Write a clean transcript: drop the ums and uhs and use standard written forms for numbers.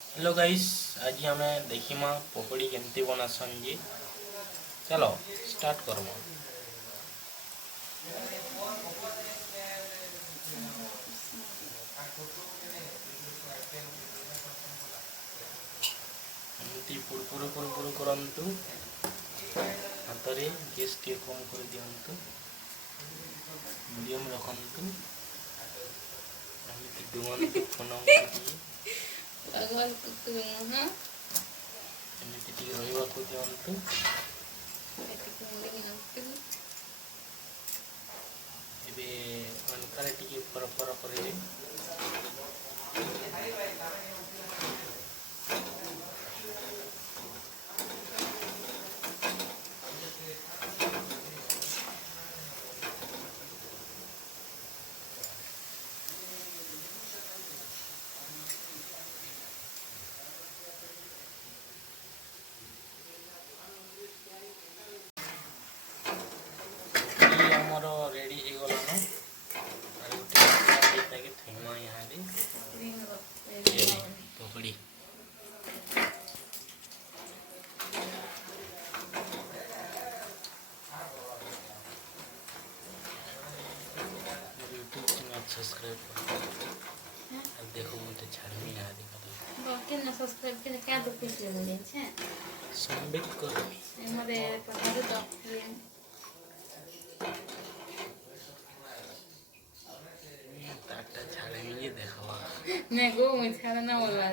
Hello guys, आज आमे देखिमा पकोड़ी केमती बनासन जी। चलो स्टार्ट करमा। एमती पुरपुर पुरपुर करंतु, हाथरे गैस टे कम कर दियंतु, मीडियम रखंतु, एमती दुवंतु फनंतु पागल कुत्ते ना एमती टी रहिबा को दियंतु। एबे अनकारे टिके परपर करे रेडी हो गला थैमा यहाँ पकड़ी यूट्यूब चैनल सब्सक्राइब कर देखो मुझे छाड़मी यहाँ देखा के ना सब्सक्राइब के क्या तो कुछ ले ले छे संबित कर हमारे पहाड़ तो ताटा छाड़मी ये देखो मैं गो मुझे ना बोला